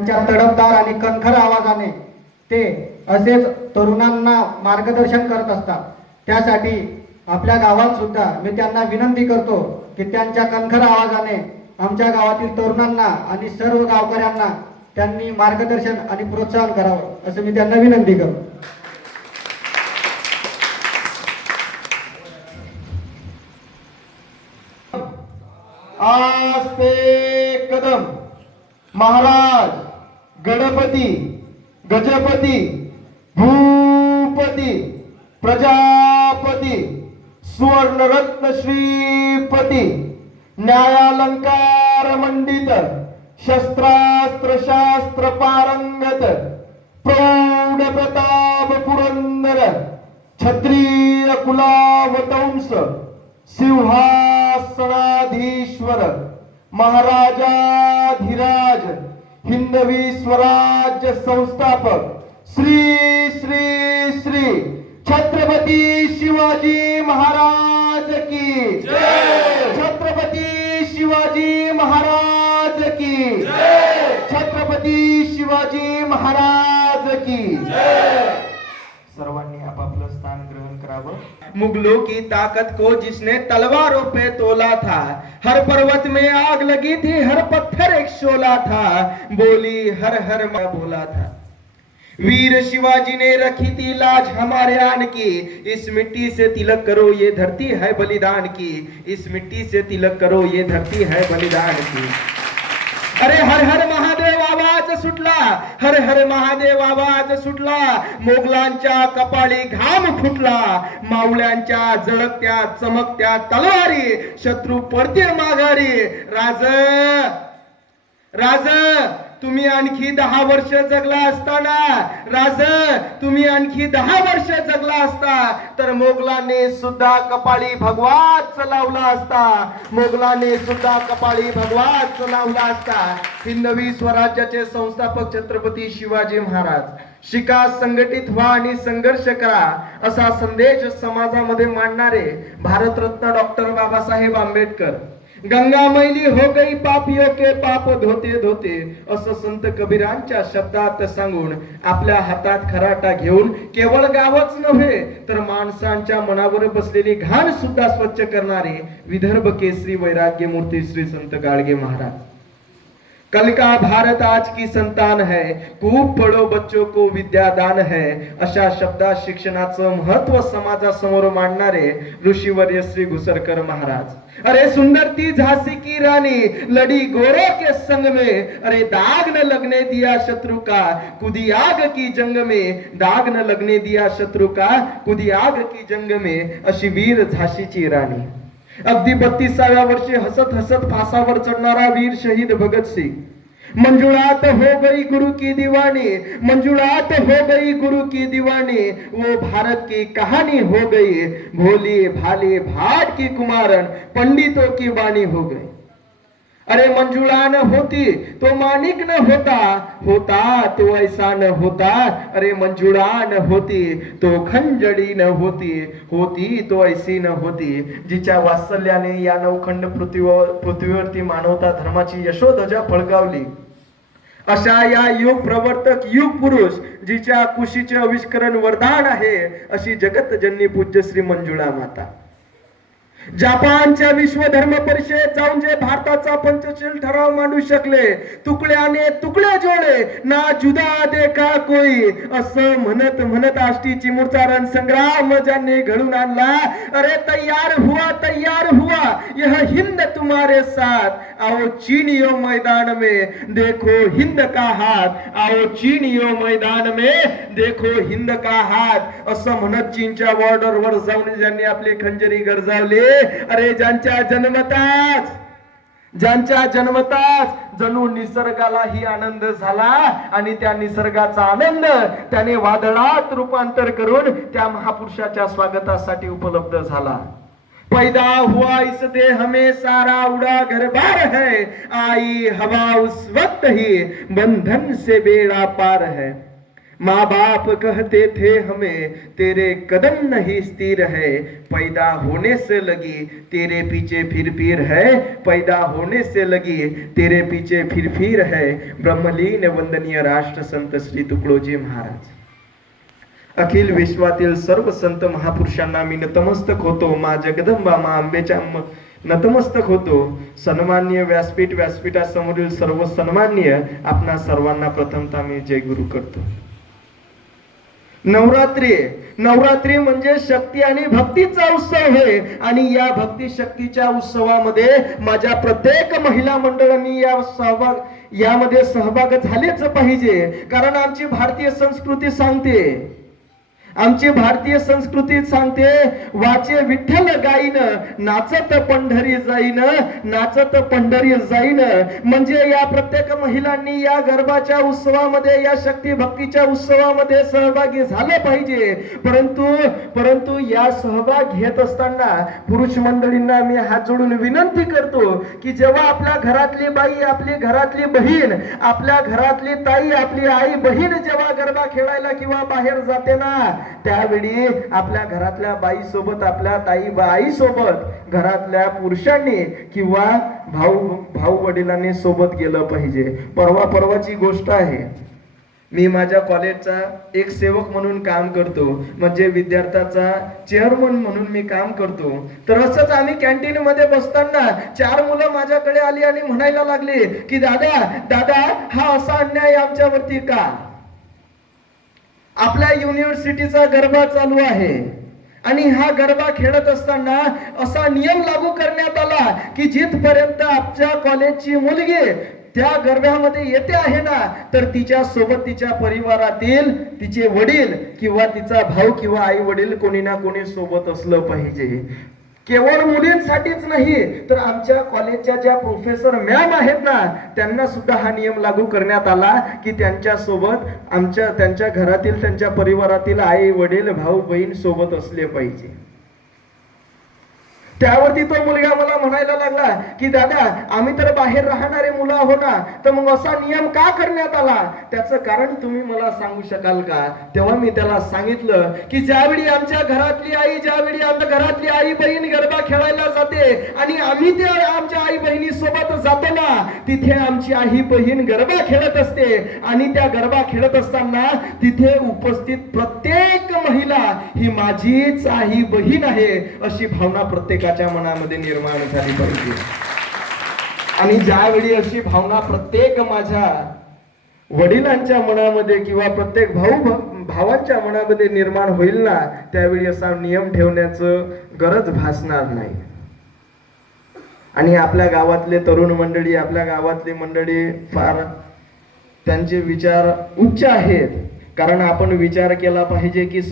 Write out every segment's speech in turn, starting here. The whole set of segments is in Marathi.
त्यांच्या तडफदार आणि कणखर आवाजाने ते असेच तरुणांना मार्गदर्शन करत असतात. त्यासाठी आपल्या गावात सुद्धा मी त्यांना विनंती करतो की त्यांच्या कणखर आवाजाने आमच्या गावातील तरुणांना आणि सर्व गावकऱ्यांना त्यांनी मार्गदर्शन आणि प्रोत्साहन करावं असं मी त्यांना विनंती करतो. आस्ते कदम महाराज गणपती गजपती भूपती प्रजापती सुवर्णरत्न श्रीपती न्यायालंकार मंडित शस्त्रास्त्र शास्त्र पारंगत प्रौढ प्रताप पुरंदर क्षत्रिय कुलावतंस सिंहासनाधीश्वर महाराजाधिराज हिंदवी स्वराज्य संस्थापक श्री श्री श्री छत्रपती शिवाजी महाराज की जय. छत्रपती शिवाजी महाराज की जय. छत्रपती शिवाजी महाराज की जय. सर्वांनी आपापलं स्थान ग्रहण करावं. मुगलों की ताकत को जिसने तलवारों पे तोला था, हर पर्वत में आग लगी थी, हर पत्थर एक शोला था, बोली हर हर मां बोला था. वीर शिवाजी ने रखी थी लाज हमारे आन की, इस मिट्टी से तिलक करो ये धरती है बलिदान की, इस मिट्टी से तिलक करो ये धरती है बलिदान की. अरे हर हर महादेव आवाज सुटला, हर हर महादेव आवाज सुटला, मोगलांच्या कपाळी घाम फुटला, मावळ्यांच्या जळकत्या चमकत्या तलवारी, शत्रू पडते माघारी. राज राज तुम्ही आणखी 10 वर्ष जगला असताना, राज तुम्ही आणखी 10 वर्ष जगला असता तर मोगलाने सुद्धा कपाळी भगवाच लावला असता, मोगलाने सुद्धा कपाळी भगवाच लावला असता. हिंदवी स्वराज्याचे संस्थापक छत्रपती शिवाजी महाराज. शिका, संघटित व्हा आणि संघर्ष करा असा संदेश समाजामध्ये मांडणारे भारतरत्न डॉक्टर बाबासाहेब आंबेडकर. गंगा मैली हो गई पापियों के पाप धोते धोते असं संत कबीरांच्या शब्दात सांगून आपल्या हातात खराटा घेऊन केवळ गावच नव्हे तर माणसांच्या मनावर बसलेली घाण सुद्धा स्वच्छ करणारे विदर्भ केसरी वैराग्य मूर्ती श्री संत गाडगे महाराज. कल का भारत आज की संतान है, खूप पढो बच्चों को विद्यादान है अशा शब्दात शिक्षणाचं महत्व समाजासमोर मांडणारे ऋषीवर्य श्री घुसरकर महाराज. अरे सुंदर थी झांसी की रानी, लड़ी गोरों के संग में, अरे दाग न लगने दिया शत्रु का, कूदी आग की जंग में, दाग न लगने दिया शत्रु का, कूदी आग की जंग में अशी वीर झाशीची राणी. अगदी 32व्या वर्षी हसत हसत फासावर चढणारा वीर शहीद भगतसिंग. मंजुळात हो गई गुरु की दीवानी, मंजुळात हो गई गुरु की दीवानी, वो भारत की कहानी हो गई, भोली भाली भाट की कुमारन, पंडितों की वाणी हो गई. अरे मंजुळा न होती तो माणिक न होता, होता तो ऐसा न होता. अरे मंजुळा न होती तो खंजडी न होती, होती तो ऐसी न होती. जिच्या वात्सल्याने या नवखंड पृथ्वीवरती मानवता धर्माची यशोध्वजा फडकावली अशा या युग प्रवर्तक युग पुरुष जिच्या कुशीचे आविष्करण वरदान आहे अशी जगतजननी पूज्य श्री मंजुळा माता. जपानच्या विश्व धर्म परिषदेत जाऊन जे भारताचा पंचशील ठराव मांडू शकले, तुकड्याने तुकडे जोडे ना जुदा देखा कोई असं म्हणत म्हणत आष्टीची मूर्चा रणसंग्राम ज्यांनी घडून आणला. अरे तैयार हुआ यह हिंद तुम्हारे साथ, आओ चीनियों मैदान में देखो हिंद का हात, आओ चीनियों मैदान में देखो हिंद का हात असं म्हणत चीनच्या बॉर्डरवर जाऊन ज्यांनी आपली खंजरी गरजावली. अरे ज्यांच्या जन्मताच जणू निसर्गालाही आनंद झाला आणि त्या निसर्गाचा आनंद त्याने वादळात रूपांतर करून त्या महापुरुषाच्या स्वागतासाठी उपलब्ध झाला. पैदा हुआ इस देह में सारा उड़ा घर बार है, आई हवा उस वक्त ही बंधन से बेड़ा पार है. माँ बाप कहते थे हमें तेरे कदम नहीं स्थिर है, पैदा होने से लगी तेरे पीछे फिर है, पैदा होने से लगी तेरे पीछे फिर है। ब्रह्मलीन वंदनीय राष्ट्र संत श्री तुकडोजी महाराज, अखिल विश्वातील सर्व संत महापुरुषांना मी नतमस्तक होतो, मा जगदंबा मा अंबेच्या नतमस्तक होतो। सन्माननीय व्यासपीठ, व्यासपीठासमोरील सर्व सन्माननीय आपणा सर्वांना प्रथमतः मी जय गुरु करतो। नवरात्री म्हणजे शक्ती आणि भक्तीचा उत्सव आहे आणि या भक्ती शक्तीच्या उत्सवामध्ये माझ्या प्रत्येक महिला मंडळांनी यामध्ये सहभाग झालेच पाहिजे। कारण आमची भारतीय संस्कृती सांगते, वाचे विठ्ठल गाईन, नाचत पंढरी जाईन, नाचत पंढरी जाईन। म्हणजे या प्रत्येक महिलांनी या गरबाच्या उत्सवामध्ये, या शक्ती भक्तीच्या उत्सवामध्ये सहभागी झाले पाहिजे। परंतु या सहभाग घेत असताना पुरुष मंडळींना मी हात जोडून विनंती करतो की जेव्हा आपल्या घरातली बाई, आपली घरातली बहीण, आपल्या घरातली ताई, आपली आई बहीण जेव्हा गरबा खेळायला किंवा बाहेर जाते ना, त्यावेळी आपल्या घरातल्या बाई सोबत, आपल्या ताई आई सोबत घरातल्या पुरुषांनी किंवा भाऊ वडिलांनी सोबत गेलं पाहिजे। परवाची गोष्ट आहे, मी माझ्या कॉलेजचा एक सेवक म्हणून काम करतो, म्हणजे विद्यार्थ्याचा चेअरमन म्हणून मी काम करतो। तर असंच आम्ही कॅन्टीन मध्ये बसताना 4 मुलं माझ्याकडे आली आणि म्हणायला लागली की दादा हा असा अन्याय आमच्यावरती का? आपल्या युनिव्हर्सिटीचा गरबा चालू आहे आणि हा गरबा खेळत असताना असा नियम लागू करण्यात आला की जिथपर्यंत आमच्या कॉलेजची मुलगी त्या गरब्यामध्ये येते आहे ना, तर तिच्या सोबत तिच्या परिवारातील तिचे वडील किंवा तिचा भाऊ किंवा आई वडील कोणी ना कोणी सोबत असलं पाहिजे। केवळ मुलींसाठीच नाही तर आमच्या कॉलेजच्या ज्या प्रोफेसर मॅम आहेत ना, त्यांना सुद्धा हा नियम लागू करण्यात आला की त्यांच्या सोबत त्यांच्या घरातील, त्यांच्या परिवारातील आई वडील, भाऊ बहीण सोबत असले पाहिजे। त्यावरती तो मुलगा मला म्हणायला लागला की दादा आम्ही तर बाहेर राहणारे मुलं आहो ना, तर मग असा नियम का करण्यात आला? त्याचं कारण तुम्ही मला सांगू शकाल का? तेव्हा मी त्याला सांगितलं की ज्यावेळी आमच्या घरातली आई बहीण गरबा खेळायला जाते आणि आम्ही त्या आमच्या आई बहिणी सोबत जातो ना, तिथे आमची आई बहीण गरबा खेळत असते आणि त्या गरबा खेळत असताना तिथे उपस्थित प्रत्येक महिला ही माझीच आई बहीण आहे अशी भावना प्रत्येकाच्या मनामध्ये निर्माण झाली पाहिजे। आणि ज्यावेळी अशी भावना प्रत्येक माझ्या वडिलांच्या मनामध्ये किंवा प्रत्येक भावांच्या मनामध्ये निर्माण होईल ना, त्यावेळी असा नियम ठेवण्याचं गरज भासणार नाही। आणि आपल्या गावातले तरुण मंडळी, आपल्या गावातली मंडळी फार त्यांचे विचार उच्च आहेत। कारण आपण विचार केला पाहिजे की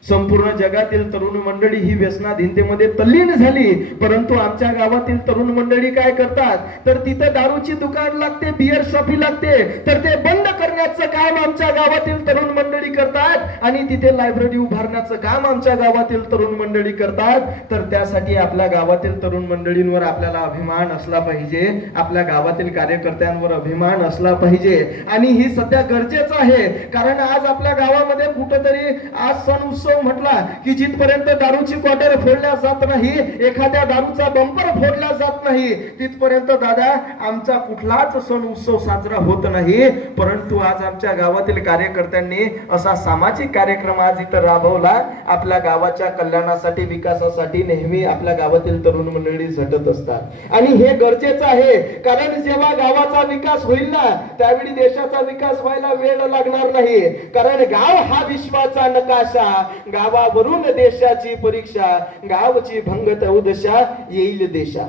संपूर्ण जगातील तरुण मंडळी ही व्यसनाधीनतेमध्ये तल्लीन झाली, परंतु आमच्या गावातील तरुण मंडळी काय करतात, तर तिथे दारूची दुकान लागते, बियर शॉपी लागते, तर ते बंद करण्याचं काम आमच्या गावातील तरुण मंडळी करतात आणि तिथे लायब्ररी उभारण्याचं काम आमच्या गावातील तरुण मंडळी करतात। तर त्यासाठी आपल्या गावातील तरुण मंडळींवर आपल्याला अभिमान असला पाहिजे, आपल्या गावातील कार्यकर्त्यांवर अभिमान असला पाहिजे। आणि ही सध्या गरजेचं आहे, कारण आज आपल्या गावामध्ये कुठेतरी आज सण उत्सव म्हटला की जिथपर्यंत दारूची क्वार्टर फोडल्या जात नाही, एखाद्या दारूचा बंपर फोडला जात नाही, तिथपर्यंत दादा आमचा कुठलाच सण उत्सव साजरा होत नाही। परंतु आज आमच्या गावातील कार्यकर्त्यांनी असा सामाजिक कार्यक्रम आज इथं राबवला, आपल्या गावाच्या कल्याणासाठी, विकासासाठी नेहमी आपल्या गावातील तरुण मंडळी झटत असतात आणि हे गरजेचं आहे। कारण जेव्हा गावाचा विकास होईल ना, त्यावेळी देशाचा विकास व्हायला वेळ लागणार नाही। कारण गाव हा विश्वाचा नकाशा, गावावरून देशाची परीक्षा, गावची भंगत उदशा येईल देशा।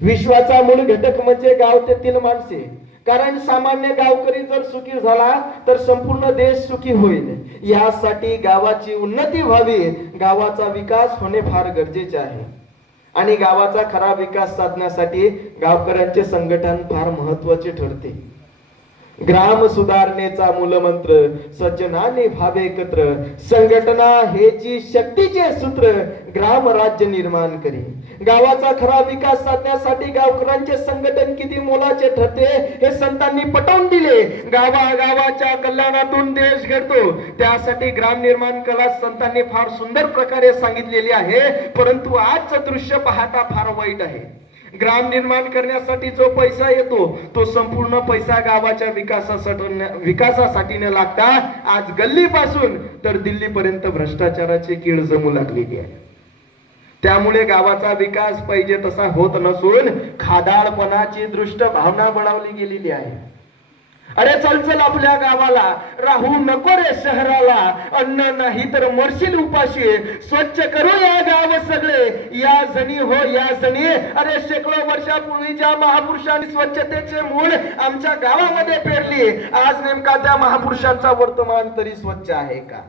विश्वाचा मूळ घटक म्हणजे गाव तेथील माणसे, कारण सामान्य गावकरी जर सुखी झाला तर संपूर्ण देश सुखी होईल। यासाठी गावाची उन्नती व्हावी, गावाचा विकास होणे फार गरजेचे आहे आणि गावाचा खरा विकास साधण्यासाठी गावकऱ्यांचे संघटन फार महत्त्वाचे ठरते। ग्राम सुधारणेचा मूलमंत्र सज्जनाने भावे एकत्र, संघटना हेची शक्तीचे सूत्र, ग्राम राज्य निर्माण करी. गावाचा खरा विकास साधण्यासाठी गावकऱ्यांचे संघटन किती मोलाचे ठरते हे संतांनी पटवून दिले. गावाच्या कल्याणातून देश घडतो, त्यासाठी ग्राम निर्माण कला संतांनी फार सुंदर प्रकारे सांगितलेली आहे. परंतु आजचं दृश्य पाहता फार वाईट आहे. ग्राम निर्माण करण्यासाठी जो पैसा येतो तो संपूर्ण पैसा गावाच्या विकासासाठी न लागता आज गल्लीपासून तर दिल्लीपर्यंत भ्रष्टाचाराची कीड जमू लागलेली आहे. त्यामुळे गावाचा विकास पाहिजे तसा होत नसून खादाडपणाची दृष्ट भावना बळावली गेलेली आहे. अरे चल चल आपल्या गावाला, राहू नको रे शहराला, अन्न नाही तर मरशील उपाशी, स्वच्छ करू या गाव सगळे, या जणी हो या जणी. अरे शेकडो वर्षापूर्वी ज्या महापुरुषांनी स्वच्छतेचे मूळ आमच्या गावामध्ये पेरली, आज नेमका त्या महापुरुषांचा वर्तमान तरी स्वच्छ आहे का?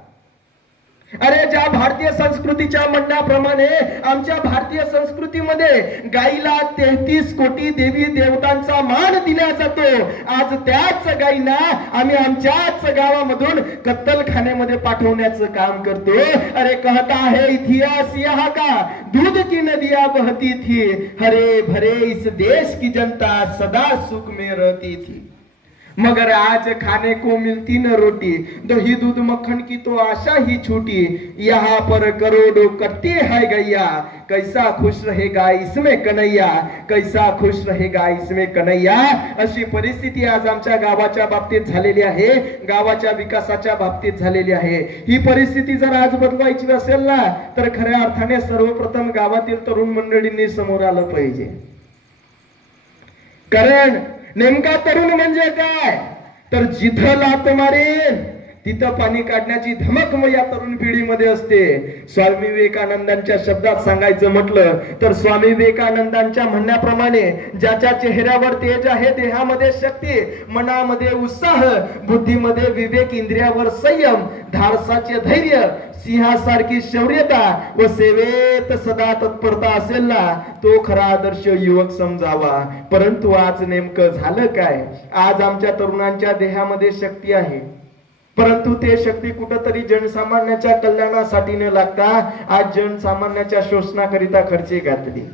अरे ज्या भारतीय संस्कृतीच्या म्हणण्याप्रमाणे आमच्या भारतीय संस्कृतीमध्ये गाईला 33 कोटी देवी देवतांचा मान दिला जातो, आज त्याच गाईंना आम्ही आमच्याच गावामधून कत्तलखान्यामध्ये पाठवण्याचं काम करतो. अरे कहता है इतिहास यहाँ का, दूध की नदियां बहती थी, हरे भरे इस देश की जनता सदा सुख में रहती थी, मगर आज खाने को मिलती न रोटी, दही दूध मक्खन की तो आशा ही छूटी, यहाँ पर करोड़ों कटती है गैया, कैसा खुश रहेगा इसमें कन्हैया, कैसा खुश रहेगा इसमें कन्हैया. अशी परिस्थिती आज आमच्या गावाच्या बाबतीत झालेली आहे, गावाच्या विकासाच्या बाबतीत झालेली आहे. ही परिस्थिती जर आज बदलायची असेल ना तर खऱ्या अर्थाने सर्वप्रथम गावातील तरुण मंडळींनी समोर आलं पाहिजे. कारण नेमका तरुण म्हणजे काय तर जिथं लात मारेन तिथं पाणी काढण्याची धमक या तरुण पिढीमध्ये असते. स्वामी विवेकानंदांच्या शब्दात सांगायचं म्हटलं तर स्वामी विवेकानंदांच्या म्हणण्याप्रमाणे ज्याच्या चेहऱ्यावर तेज आहे, देहामध्ये शक्ती, मनामध्ये उत्साह, बुद्धीमध्ये विवेक, इंद्रियावर संयम, धाडसाचे धैर्य, सिंहासारखी शौर्यता व सेवेत सदा तत्परता असेल ना तो खरा आदर्श युवक समजावा. परंतु आज नेमकं झालं काय? आज आमच्या तरुणांच्या देहामध्ये शक्ती आहे, परंतु ते शक्ती कुठंतरी जनसामान्याच्या कल्याणासाठी न लागता आज जनसामान्याच्या शोषणाकरिता खर्ची घातली.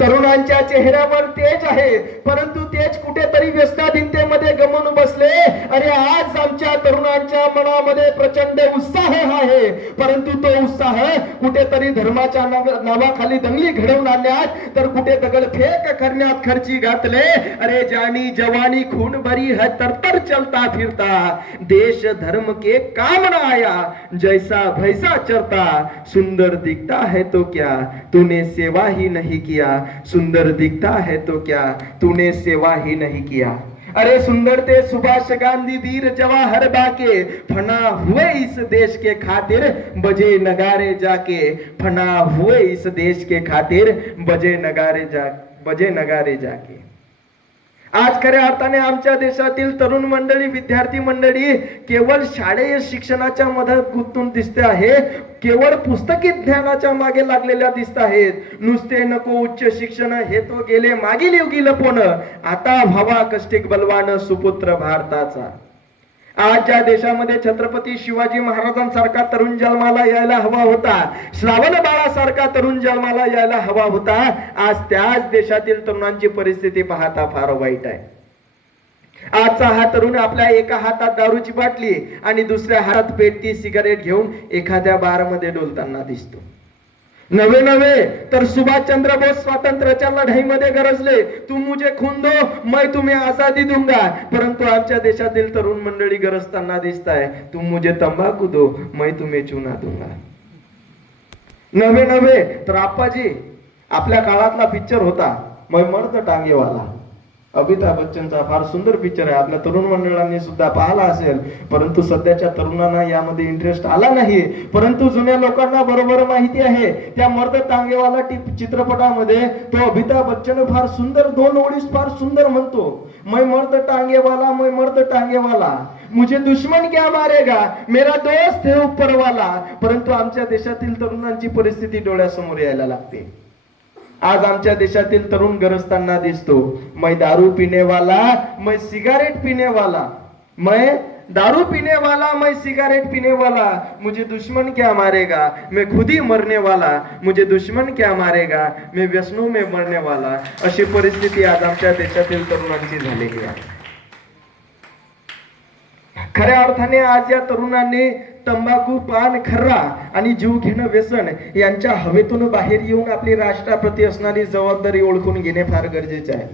तरुणांच्या चेहऱ्यावर तेज आहे, परंतु तेज कुठेतरी व्यसनाधीनतेमध्ये गमावून बसले. अरे आज आमच्या तरुणांच्या मनामध्ये प्रचंड उत्साह आहे, परंतु तो उत्साह कुठेतरी धर्माच्या नावाखाली दंगली घडवून आणण्यात तर कुठे दगडफेक करण्यात खर्ची घातले. अरे जानी जवानी खून भरी है तरतर चलता फिरता, देश धर्म के काम न आया, जैसा भैसा चरता, सुंदर दिखता है तो क्या तूने सेवा ही नहीं किया, सुंदर दिखता है तो क्या तूने सेवा ही नहीं किया. अरे सुंदर थे सुभाष गांधी वीर जवाहर बाके, फना हुए इस देश के खातिर बजे नगारे जाके, फना हुए इस देश के खातिर बजे नगारे जाके. आज खऱ्या अर्थाने आमच्या देशातील तरुण मंडळी, विद्यार्थी मंडळी केवळ शालेय शिक्षणाच्या मधात गुंतून दिसते आहे, केवळ पुस्तकी ज्ञानाच्या मागे लागलेल्या दिसत आहेत. नुसते नको उच्च शिक्षण हे तो गेले मागील युगी लपवण, आता व्हावा कष्टिक बलवान सुपुत्र भारताचा. आज ज्या देशामध्ये छत्रपती शिवाजी महाराजांसारखा तरुण जन्माला यायला हवा होता, श्रावण बाळासारखा तरुण जन्माला यायला हवा होता, आज त्याच देशातील तरुणांची परिस्थिती पाहता फार वाईट आहे. आजचा हा तरुण आपल्या एका हातात दारूची बाटली आणि दुसऱ्या हातात पेटती सिगारेट घेऊन एखाद्या बारमध्ये डोलताना दिसतो. नवे तर सुभाषचंद्र बोस स्वातंत्र्याच्या लढाईमध्ये गरजले, तू मुझे खून दो मैं तुम्हें आजादी दूंगा, परंतु आमच्या देशातील तरुण मंडळी गरजताना दिसत आहे, तू मुझे तंबाखू दो मैं तुम्हें चुना दूंगा. नवे तर आप्पाजी आपल्या काळातला पिक्चर होता मैं मर्द टांगेवाला, अमिताभ बच्चनचा फार सुंदर पिक्चर आहे, आपल्या तरुण मंडळांनी सुद्धा पाहिला असेल, परंतु सध्याच्या तरुणांना यामध्ये इंटरेस्ट आला नाही. परंतु जुन्या लोकांना बरोबर माहिती आहे त्या मर्द टांगेवाला चित्रपटामध्ये तो अमिताभ बच्चन फार सुंदर 2 ओळी फार सुंदर म्हणतो, मैं मर्द टांगेवाला, मुझे दुश्मन क्या मारेगा, मेरा दोस्त है ऊपर वाला. परंतु आमच्या देशातील तरुणांची परिस्थिती डोळ्यासमोर यायला लागते. आज आमच्या देशातील तरुण गरजताना दिसतो. मैं दारू पीने वाला, मैं सिगारेट पीने वाला, मैं दारू पीने वाला, मैं सिगारेट पीने वाला, मुझे दुश्मन क्या मारेगा, मैं खुद ही मरने वाला, मुझे दुश्मन क्या मारेगा, मैं व्यसनों में मरने वाला. अशी परिस्थिती आज आमच्या देशातील तरुणांची झालेली आहे. खऱ्या अर्थाने आज या तरुणांनी तंबाखू, पान, खर्रा आणि जीव घेणं व्यसन यांच्या हवेतून बाहेर येऊन आपली राष्ट्राप्रती असणारी जबाबदारी ओळखून घेणे फार गरजेचे आहे.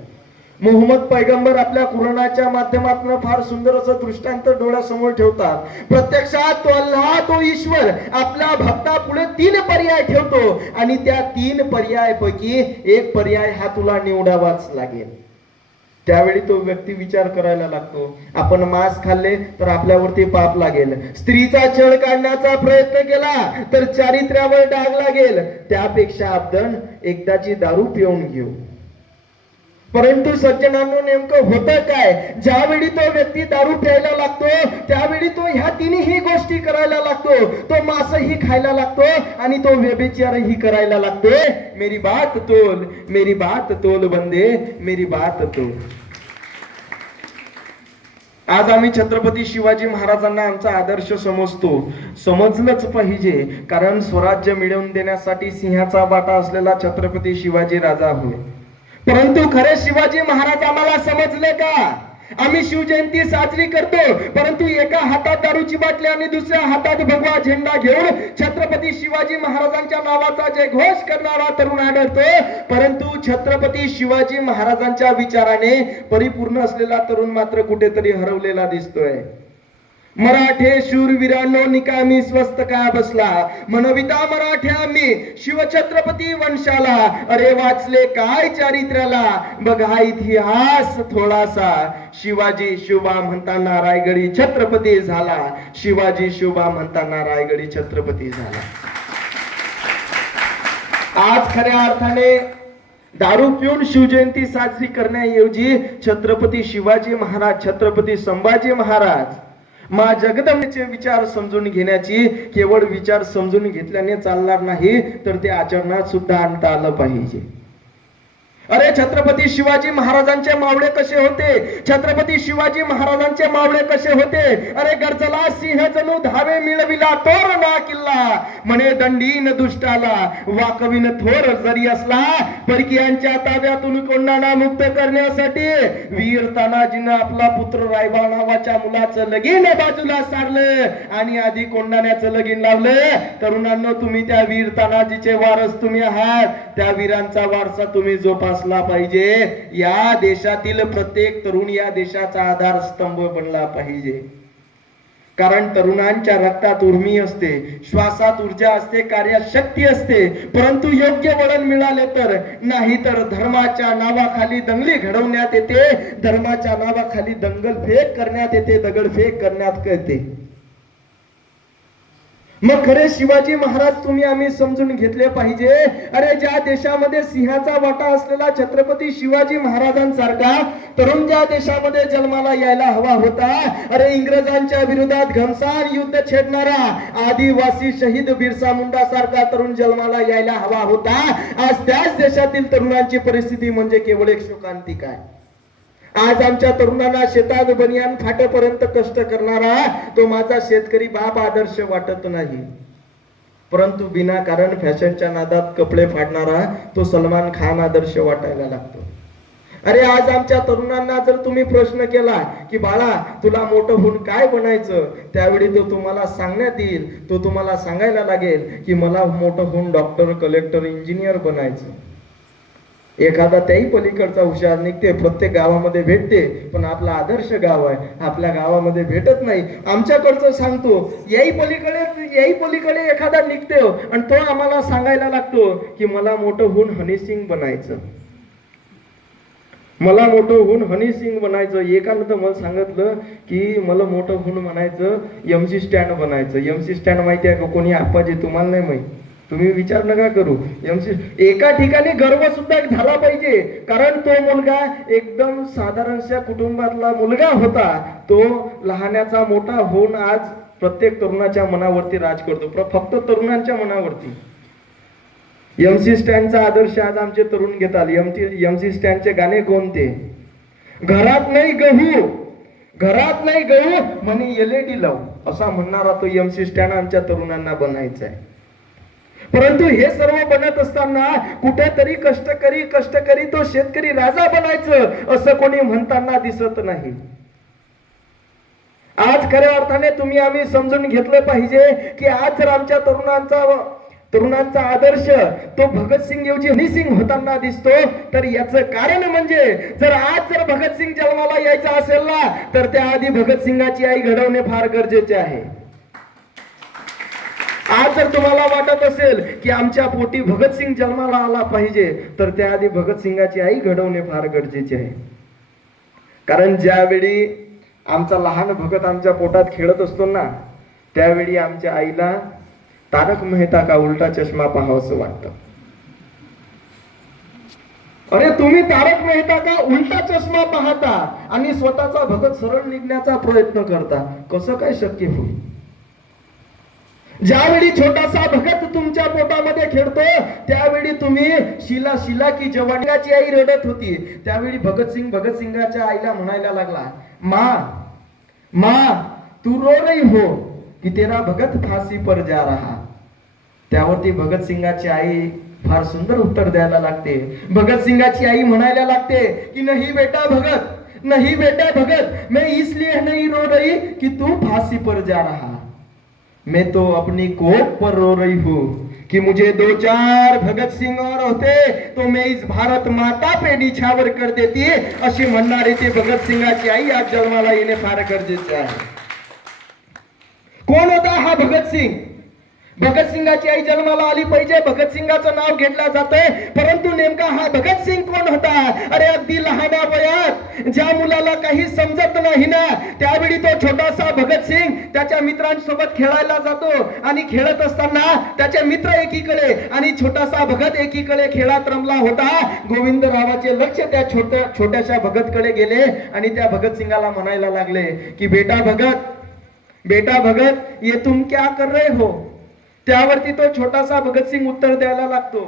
मोहम्मद पैगंबर आपल्या कुराणाच्या माध्यमातून फार सुंदर असं दृष्टांत डोळ्यासमोर ठेवतात. प्रत्यक्षात तो अल्लाह, तो ईश्वर आपल्या भक्तापुढे 3 पर्याय ठेवतो आणि त्या 3 पर्यायापैकी एक पर्याय हा तुला निवडावाच लागेल. त्यावेळी तो व्यक्ती विचार करायला लागतो, आपण मांस खाल्ले तर आपल्यावरती पाप लागेल, स्त्रीचा छळ काढण्याचा प्रयत्न केला तर चारित्र्यावर डाग लागेल, त्यापेक्षा आपण एकदाची दारू पिऊन घेऊ. परंतु सज्जनांनो, नेमकं होतं काय? ज्यावेळी तो व्यक्ती दारू प्यायला लागतो त्यावेळी तो ह्या 3ही गोष्टी करायला लागतो. तो मांसही खायला लागतो आणि तो व्यभिचारही करायला लागतो. मेरी बात तोल, मेरी बात तोल बंदे, मेरी बात तोल. आज आम्ही छत्रपती शिवाजी महाराजांना आमचा आदर्श समजतो. समजलंच पाहिजे, कारण स्वराज्य मिळवून देण्यासाठी सिंहाचा वाटा असलेला छत्रपती शिवाजी राजा होय. परंतु खरे शिवाजी महाराज आम्हाला समजले का? आम्ही शिवजयंती साजरी करतो, परंतु एका हातात दारूची बाटली आणि दुसऱ्या हातात भगवा झेंडा घेऊन छत्रपती शिवाजी महाराजांच्या नावाचा जय घोष करणारा तरुण आढळतो. परंतु छत्रपती शिवाजी महाराजांच्या विचाराने परिपूर्ण असलेला तरुण मात्र कुठेतरी हरवलेला दिसतोय. मराठे शूरवीरांनो निकामी स्वस्त का बसला, म्हणविता मराठ्या मी शिवछत्रपती वंशाला, अरे वाचले काय चारित्र्याला, बघा इतिहास थोडासा, शिवाजी शिवबा म्हणताना रायगडी छत्रपती झाला, शिवाजी शिवबा म्हणताना रायगडी छत्रपती झाला. आज खऱ्या अर्थाने दारू पिऊन शिवजयंती साजरी करण्याऐवजी छत्रपती शिवाजी महाराज, छत्रपती संभाजी महाराज, मा जगदंबेचे विचार समजून घेण्याची, केवळ विचार समजून घेतल्याने चालणार नाही, तर ते आचरणात सुद्धा आणता आलं पाहिजे. अरे छत्रपती शिवाजी महाराजांचे मावळे कसे होते? छत्रपती शिवाजी महाराजांचे मावळे कसे होते? अरे गरजला सिंह जणू धावे मिळविला तोर ना किल्ला, म्हणे दंडीन दुष्टाला, वाकविन थोर जरी असला, परकीयांच्या ताब्यातून कोंडाणा मुक्त करण्यासाठी वीर तानाजीनं आपला पुत्र रायबा नावाच्या मुलाचं लगीन बाजूला सारलं आणि आधी कोंडाण्याचं लगीन लावलं. तरुणांनो, तुम्ही त्या वीर तानाजीचे वारस तुम्ही आहात. त्या वीरांचा वारसा तुम्ही जोपासला पाहिजे. या देशातील प्रत्येक तरुण या देशाचा आधारस्तंभ बनला पाहिजे. कारण तरुणांच्या रक्तात उर्मी असते, श्वासात ऊर्जा असते, कार्यात शक्ती असते. परंतु योग्य वळण मिळाले तर, नाही तर धर्माच्या नावाखाली दंगली घडवण्यात येते, धर्माच्या नावाखाली दंगलफेक करण्यात येते, दगडफेक करण्यात येते. मग खरे शिवाजी महाराज तुम्ही आम्ही समजून घेतले पाहिजे. अरे ज्या देशामध्ये सिंहाचा वाटा असलेला छत्रपती शिवाजी महाराजांसारखा तरुण ज्या देशामध्ये जन्माला यायला हवा होता, अरे इंग्रजांच्या विरोधात घमसान युद्ध छेडणारा आदिवासी शहीद बिरसा मुंडा सारखा तरुण जन्माला यायला हवा होता. आज त्याच देशातील तरुणांची परिस्थिती म्हणजे केवळ एक शोकांतिक आहे. आज आमच्या तरुणांना शेतात बनियान फाटेपर्यंत कष्ट करणारा तो माझा शेतकरी बाप आदर्श वाटत नाही, परंतु विनाकारण फॅशनच्या नादात कपडे फाडणारा तो सलमान खान आदर्श वाटायला लागतो. अरे आज आमच्या तरुणांना जर तुम्ही प्रश्न केला की बाळा तुला मोठं होऊन काय बनायचं, त्यावेळी तो तुम्हाला सांगण्यात येईल, तो तुम्हाला सांगायला लागेल की मला मोठं होऊन डॉक्टर, कलेक्टर, इंजिनियर बनायचं. एखादा त्याही पलीकडचा हुशार निघते, प्रत्येक गावामध्ये भेटते, पण आपला आदर्श गाव आहे आपल्या गावामध्ये भेटत नाही. आमच्याकडचं सांगतो याही पलीकडे एखादा निघते आणि तो आम्हाला सांगायला लागतो की मला मोठं होऊन हनी सिंग बनायचं, मला मोठं होऊन हनी सिंग बनायचं. एकानं तर मला सांगितलं की मला मोठं होऊन म्हणायचं MC स्टँड बनायचं. MC स्टँड माहिती आहे का कोणी? आप्पाजी तुम्हाला नाही माहिती, तुम्ही विचार नका करू. एका ठिकाणी गर्व सुद्धा झाला पाहिजे, कारण तो मुलगा एकदम साधारणशा कुटुंबातला मुलगा होता. तो लहानाचा मोठा होऊन आज प्रत्येक तरुणाच्या मनावरती राज करतो, फक्त तरुणांच्या मनावरती. एमसी स्टँडचा आदर्श आज आमचे तरुण घेतात. एमसी स्टँडचे गाणे कोणते? घरात नाही गहू, घरात नाही गहू म्हणे एलईडी लावू, असा म्हणणारा तो एमसी स्टँड आमच्या तरुणांना बनायचा आहे. परंतु हे सर्व बनत असताना कुठेतरी कष्टकरी तो शेतकरी राजा बनायचं असं कोणी म्हणताना दिसत नाही. आज खऱ्या अर्थाने तुम्ही आम्ही समजून घेतलं पाहिजे की आज जर आमच्या तरुणांचा आदर्श तो भगतसिंग ऐवजी हनीसिंग होताना दिसतो, तर याचं कारण म्हणजे जर भगतसिंग जन्माला यायचा असेल ना, तर त्याआधी भगतसिंगाची आई घडवणे फार गरजेचे आहे. आज जर तुम्हाला वाटत असेल की आमच्या पोटी भगतसिंग जन्माला आला पाहिजे, तर त्याआधी भगतसिंगाची आई घडवणे फार गरजेचे आहे. कारण ज्यावेळी आमचा लहान भगत आमच्या पोटात खेळत असतो ना, त्यावेळी आमच्या आईला तारक मेहता का उलटा चष्मा पाहावंसं वाटतं. अरे तुम्ही तारक मेहता का उलटा चष्मा पाहता आणि स्वतःचा भगत सरळ निघण्याचा प्रयत्न करता, कसं काय शक्य होईल? ज्यावेळी छोटासा भगत तुमच्या पोटामध्ये खेळतो, त्यावेळी तुम्ही शिला की जवानीची आई रडत होती, त्यावेळी भगतसिंगाच्या आईला म्हणायला लागला, माँ तू रो रही हो कि तेरा भगत फांसी पर जा रहा. त्यावरती भगतसिंगाची आई फार सुंदर उत्तर द्यायला लागते. भगतसिंगाची आई म्हणायला लागते की नहीं बेटा भगत, मैं इसलिए नहीं रो रही कि तू फांसी पर जा रहा, मैं तो अपनी कोख पर रो रही हूँ कि मुझे 2-4 भगत सिंह और होते तो मैं इस भारत माता पे निछावर कर देती. अशी म्हणणारी ती भगत सिंगाची आई आज जन्माला येणे फार गरजेचे आहे. कोण होता हा भगतसिंग? भगतसिंगाची आई जन्माला आली पाहिजे, भगतसिंगाचं नाव घेतलं जातंय, परंतु नेमका हा भगतसिंग कोण होता? अरे अगदी लहान वयात ज्या मुलाला काही समजत नाही ना, त्यावेळी तो छोटासा भगतसिंग त्याच्या मित्रांसोबत खेळायला जातो आणि खेळत असताना त्याचे मित्र एकीकडे आणि छोटासा भगत एकीकडे खेळात रमला होता. गोविंदरावाचे लक्ष त्या छोट्याशा भगतकडे गेले आणि त्या भगतसिंगाला म्हणायला लागले की बेटा भगत ये तुम क्या कर रहे हो? त्यावरती तो छोटासा भगतसिंग उत्तर द्यायला लागतो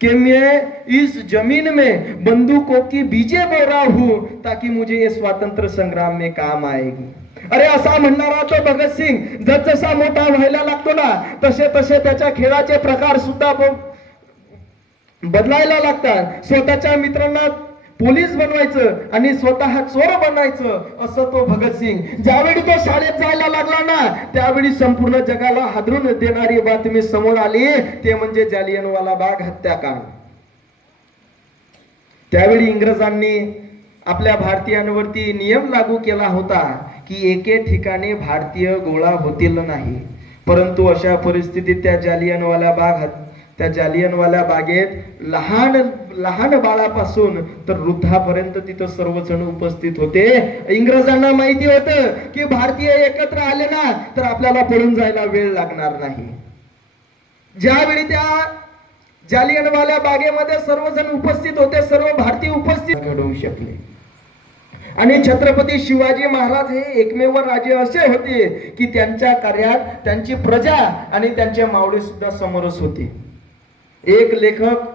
कि मैं इस जमीन में बंदूकों की बीजे बो रहा हूं ताकि मुझे ये स्वातंत्र्य संग्राम में काम आएगी. अरे असा म्हणणारा तो भगतसिंग जसा मोठा व्हायला लागतो ना, तसे त्याच्या खेळाचे प्रकार सुद्धा बदलायला लागतात. स्वतःच्या मित्रांना पोलीस बनवायचं आणि स्वतः चोर बनायचं, असं तो भगतसिंग. ज्यावेळी तो शाळेत जायला लागला ना, त्यावेळी संपूर्ण जगाला हादरून देणारी बातमी समोर आली, ते म्हणजे जालियनवाला बाग हत्याकांड. त्यावेळी इंग्रजांनी आपल्या भारतीयांवरती नियम लागू केला होता की एके ठिकाणी भारतीय गोळा होतील नाही. परंतु अशा परिस्थितीत त्या जालियनवाला बागेत लहान बाळापासून तर वृद्धापर्यंत तिथं सर्वजण उपस्थित होते. इंग्रजांना माहिती होतं की भारतीय एकत्र आले ना, तर आपल्याला पळून जायला वेळ लागणार नाही. ज्यावेळी त्या जालियनवाला बागेमध्ये सर्वजण उपस्थित होते, सर्व भारतीय उपस्थित घडवू शकले. आणि छत्रपती शिवाजी महाराज हे एकमेव राजे असे होते की त्यांच्या कार्यात त्यांची प्रजा आणि त्यांचे मावळे सुद्धा समरस होते. एक लेखक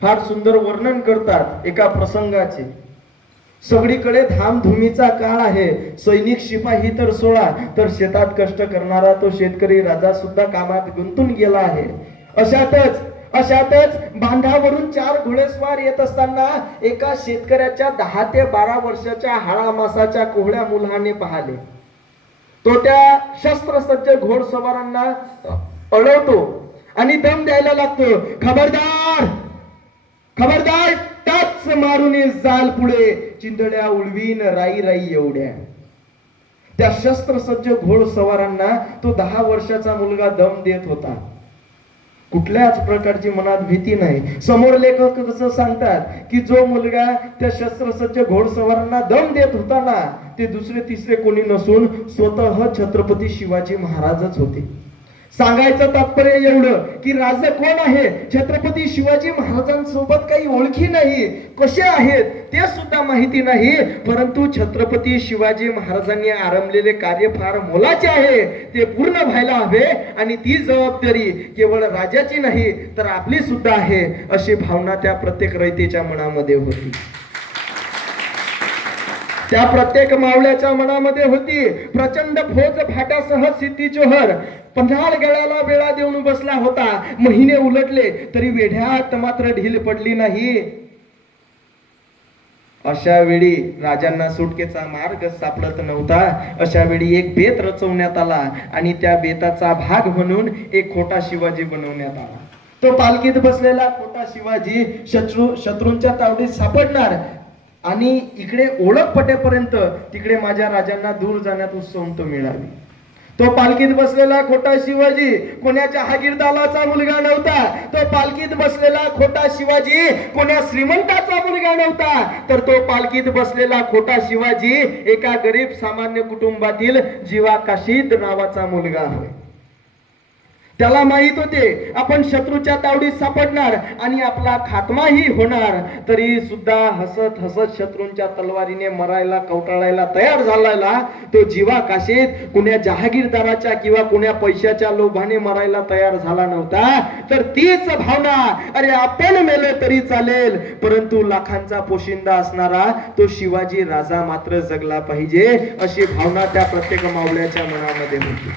फार सुंदर वर्णन करतात एका प्रसंगाचे. सगळीकडे धामधुमीचा काळ आहे, सैनिक शिपाई तर सोडा, तर शेतात कष्ट करणारा तो शेतकरी राजा सुद्धा कामात गुंतून गेला आहे. अशातच बांधावरून 4 घोडेस्वार येत असताना एका शेतकऱ्याच्या 10 ते 12 वर्षाच्या हाडामासाच्या कोहळ्या मुलाने पाहिले. तो त्या शस्त्रसज्ज घोडसवारांना अडवतो आणि दम द्यायला लागतो, खबरदार टाच मारून जाल पुढे, चिंधड्या उडवीन राई एवढ्या. त्या शस्त्रसज्ज घोडसवारांना तो 10 वर्षाचा मुलगा दम देत होता. कुठल्याच प्रकारची मनात भीती नाही. समोर लेखक कसं सांगतात की जो मुलगा त्या शस्त्रसज्ज घोडसवारांना दम देत होता ना, ते दुसरे तिसरे कोणी नसून स्वतः छत्रपती शिवाजी महाराजच होते. सांगायचं तात्पर्य एवढं की राजा कोण आहे, छत्रपती शिवाजी महाराजांसोबत काही ओळखी नाही, कसे आहेत ते सुद्धा माहिती नाही, परंतु छत्रपती शिवाजी महाराजांनी आरंभलेले कार्य फार मोलाचे आहे, ते पूर्ण व्हायला हवे आणि ती जबाबदारी केवळ राजाची नाही तर आपली सुद्धा आहे, अशी भावना त्या प्रत्येक रयतेच्या मनामध्ये होती, त्या प्रत्येक मावळ्याच्या मनामध्ये होती. प्रचंड फौज फाट्यासह सिद्धी जोहर पन्हाळ गळ्याला वेळा देऊन बसला होता. महिने उलटले तरी वेढ्यात मात्र ढील पडली नाही. अशा वेळी राजांना सुटकेचा मार्ग सापडत नव्हता. अशा वेळी एक बेत रचवण्यात आला आणि त्या बेताचा भाग म्हणून एक खोटा शिवाजी बनवण्यात आला. तो पालखीत बसलेला खोटा शिवाजी शत्रूंच्या तावडीत सापडणार आणि इकडे ओळख पटेपर्यंत तिकडे माझ्या राजांना दूर जाण्यात उत्सुकता मिळाली. तो पालखीत बसलेला खोटा शिवाजी कोणाच्या हागीरदाराचा मुलगा नव्हता. तो पालखीत बसलेला खोटा शिवाजी कोण्या श्रीमंताचा मुलगा नव्हता, तर तो पालखीत बसलेला खोटा शिवाजी एका गरीब सामान्य कुटुंबातील जीवा काशीद नावाचा मुलगा होय. त्याला माहित होते आपण शत्रूच्या तावडीत सापडणार आणि आपला खात्माही होणार, तरी सुद्धा हसत हसत शत्रूंच्या तलवारीने मरायला कवटाळायला तयार झालेला तो जीवा काशीद कुण्या जहागीरदाराच्या किंवा कुण्या पैशाच्या लोभाने मरायला तयार झाला नव्हता. तर तीच भावना, अरे आपण मेलो तरी चालेल परंतु लाखांचा पोशिंदा असणारा तो शिवाजी राजा मात्र जगला पाहिजे, अशी भावना त्या प्रत्येक मावळ्याच्या मनामध्ये होती.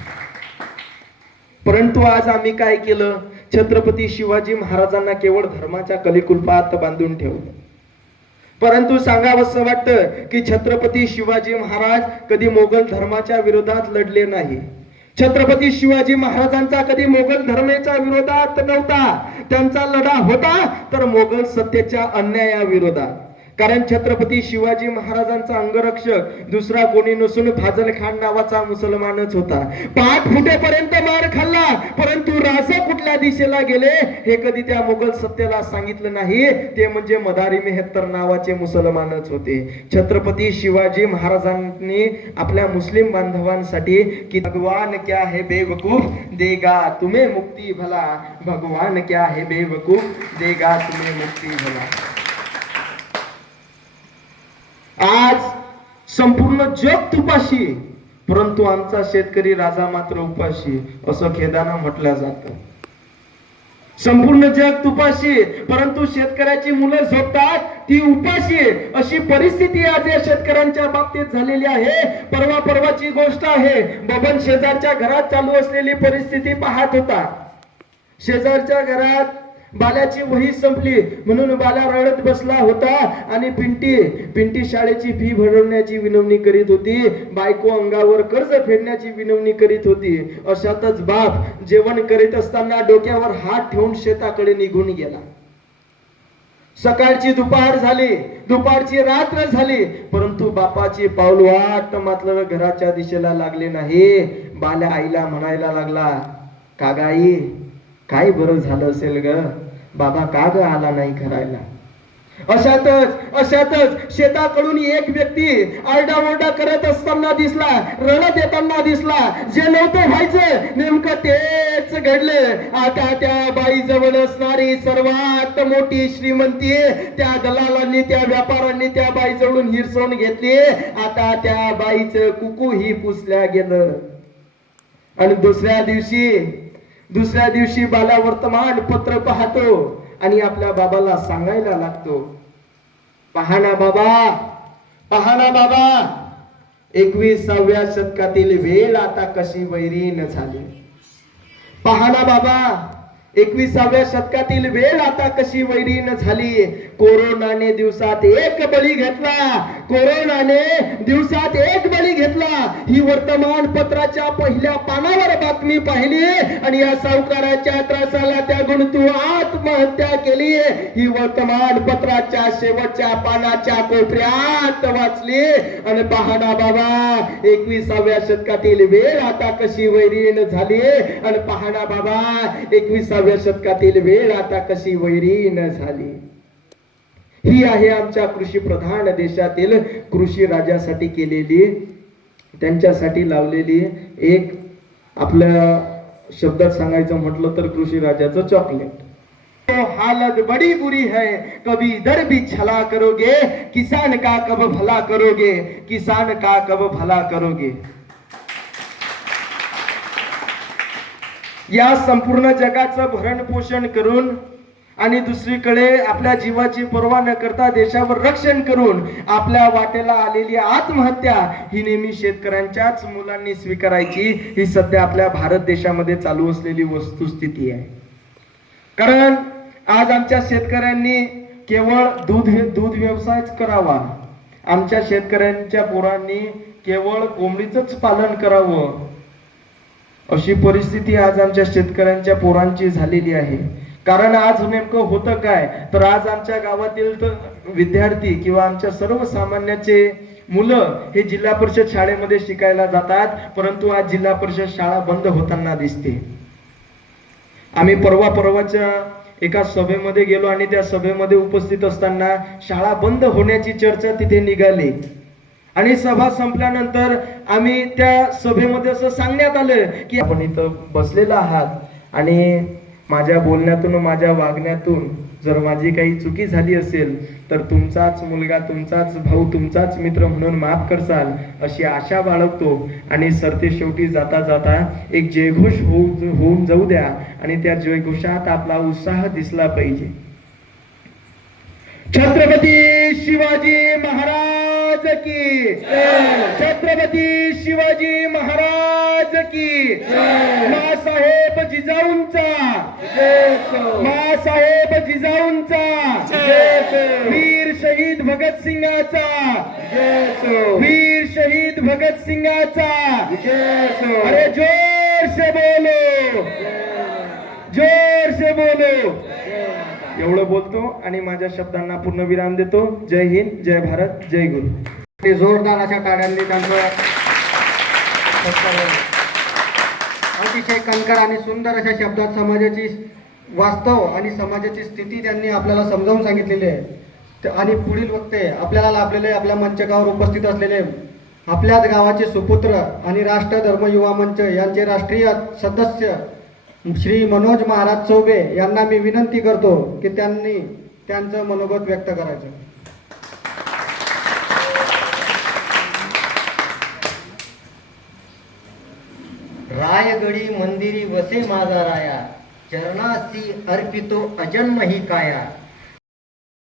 परंतु आज आम्ही काय केलं, छत्रपती शिवाजी महाराजांना केवळ धर्माच्या कलिकुलपात बांधून ठेवलं. परंतु सांगावंसं वाटतं की छत्रपती शिवाजी महाराज कधी मोगल धर्माच्या विरोधात लढले नाही. छत्रपती शिवाजी महाराजांचा कधी मोगल धर्माच्या विरोधात नव्हता. त्यांचा लढा होता तर मोगल सत्तेच्या अन्यायाविरोधात. कारण छत्रपती शिवाजी महाराजांचा अंगरक्षक दुसरा कोणी नसून फाजल खान नावाचा मुसलमानच होता. पाठ फुटेपर्यंत मार खाल्ला परंतु राजा कुठल्या दिशेला गेले हे कधी त्या मोगल सत्तेला सांगितलं नाही. ते म्हणजे मदारी मेहत्तर नावाचे मुसलमानच होते. छत्रपती शिवाजी महाराजांनी आपल्या मुस्लिम बांधवांसाठी की भगवान क्या है बेवकूफ देगा तुम्हें मुक्ती भला, भगवान क्या है बेवकूफ देगा तुम्हें मुक्ती भला. आज संपूर्ण जग तुपाशी परंतु आमचा शेतकरी राजा मात्र उपाशी, असं खेदानं म्हटलं जातं. संपूर्ण जग तुपाशी परंतु शेतकऱ्याची मुलं झोपतात ती उपाशी, अशी परिस्थिती आज या शेतकऱ्यांच्या बाबतीत झालेली आहे. परवाची गोष्ट आहे, बबन शेजारच्या घरात चालू असलेली परिस्थिती पाहत होता. शेजारच्या घरात बाल्याची वही संपली म्हणून बाल्या रडत बसला होता आणि पिंटी शाळेची फी भरवण्याची विनवणी करीत होती. बायको अंगावर कर्ज फेडण्याची विनवणी करीत होती. अशातच बाप जेवण करीत असताना डोक्यावर हात ठेवून शेताकडे निघून गेला. सकाळची दुपार झाली, दुपारची रात्र झाली परंतु बापाची पाऊलवाट मात्र घराच्या दिशेला लागले नाही. बाल्या आईला म्हणायला लागला, का ग आई, काय बरं झालं असेल ग, बाबा का ग आला नाही करायला. अशातच शेताकडून एक व्यक्ती आरडाओरडा करत असताना दिसला, रडत येताना दिसला. जे नव्हतं व्हायचं नेमकं तेच घडलं. आता त्या बाई जवळ असणारी सर्वात मोठी श्रीमंती त्या दलालांनी त्या व्यापाऱ्यांनी त्या बाई जवळून हिरसवून घेतली. आता त्या बाईचं कुकू ही पुसल्या गेलं. आणि दुसऱ्या दिवशी बाला वर्तमान पत्र पाहतो आणि आपल्या बाबाला सांगायला लागतो, पहा ना बाबा 21व्या शतकातील वेळ आता कशी वैरीण झाली. पहा ना बाबा 21व्या शतकातील वेळ आता कशी वैरीण झाली. कोरोनाने दिवसात एक बळी घेतला. ही वर्तमानपत्राच्या पहिल्या पानावर बातमी पाहिली आणि या सावकाराच्या त्रासाला त्या गुंतू आत्महत्या केली. ही वर्तमानपत्राच्या शेवटच्या पानाच्या कोपऱ्यात वाचली आणि पहाना बाबा 21व्या शतकातील वेळ आता कशी वैरीण झाली. आणि पहाना बाबा 21व्या शतकातील वेळ आता कशी वैरीण झाली. ही आहे आमच्या कृषी प्रधान देशातील कृषी राजासाठी केलेली, त्यांच्यासाठी लावलेली एक आपलं शब्दात सांगायचं म्हटलं तर कृषी राजाचं चॉकलेट. तो हालत बड़ी बुरी है, कभी इधर भी छला करोगे, किसान का कब भला करोगे, किसान का कब भला करोगे. या संपूर्ण जगाचं भरण पोषण करून आणि दुसरीकडे आपल्या जीवाची पर्वा न करता देशावर रक्षण करून आपल्या वाटेला आलेली आत्महत्या ही नेहमी शेतकऱ्यांच्याच मुलांनी स्वीकारायची, ही सध्या आपल्या भारत देशामध्ये चालू असलेली वस्तुस्थिती आहे. कारण आज आमच्या शेतकऱ्यांनी केवळ दूध व्यवसायच करावा, आमच्या शेतकऱ्यांच्या पोरांनी केवळ कोंबडीचंच पालन करावं, अशी परिस्थिती आज आमच्या शेतकऱ्यांच्या पोरांची झालेली आहे. कारण आज नेमकं होतं काय, तर आज आमच्या गावातील विद्यार्थी किंवा आमच्या सर्वसामान्याचे मुलं हे जिल्हा परिषद शाळेमध्ये शिकायला जातात, परंतु आज जिल्हा परिषद शाळा बंद होताना दिसते. आम्ही परवाच्या एका सभेमध्ये गेलो आणि त्या सभेमध्ये उपस्थित असताना शाळा बंद होण्याची चर्चा तिथे निघाली आणि सभा संपल्यानंतर आम्ही त्या सभेमध्ये असं सांगण्यात आलं की आपण इथं बसलेला आहात आणि माझ्या बोलण्यातून माझ्या वागण्यातून जर माझी काही चुकी झाली असेल तर तुमचाच मुलगा, तुमचाच भाऊ, तुमचाच मित्र म्हणून माफ करसाल अशी आशा बाळगतो. आणि सरते शेवटी जाता जाता एक जयघोष होऊन जाऊ द्या आणि त्या जयघोषात आपला उत्साह दिसला पाहिजे. छत्रपती शिवाजी महाराज की, छत्रपती शिवाजी महाराज की, माँसाहेब जिजाऊंचा, माँसाहेब जिजाऊंचा, वीर शहीद भगत सिंगाचा, वीर शहीद भगत सिंगाचा. अरे जोर से बोलो, जोर से बोलो. एवढं बोलतो आणि माझ्या शब्दांना पूर्ण विराम देतो. जय हिंद, जय भारत, जय गुरु. जोरदार अशा टाळ्यांनी त्यांचं अतिशय कणखर आणि सुंदर अशा शब्दात समाजाची वास्तव आणि समाजाची स्थिती त्यांनी आपल्याला समजावून सांगितलेली आहे. आणि पुढील वक्ते आपल्याला लाभलेले, आपल्या मंचकावर उपस्थित असलेले आपल्याच गावाचे सुपुत्र आणि राष्ट्र धर्म युवा मंच यांचे राष्ट्रीय सदस्य श्री मनोज महाराज चौबे यांना मी विनंती करतो की त्यांनी त्यांचं मनोगत व्यक्त करायचं. रायगडी मंदिरी वसे माझा राया, चरणासी अर्पितो अजन्म ही काया.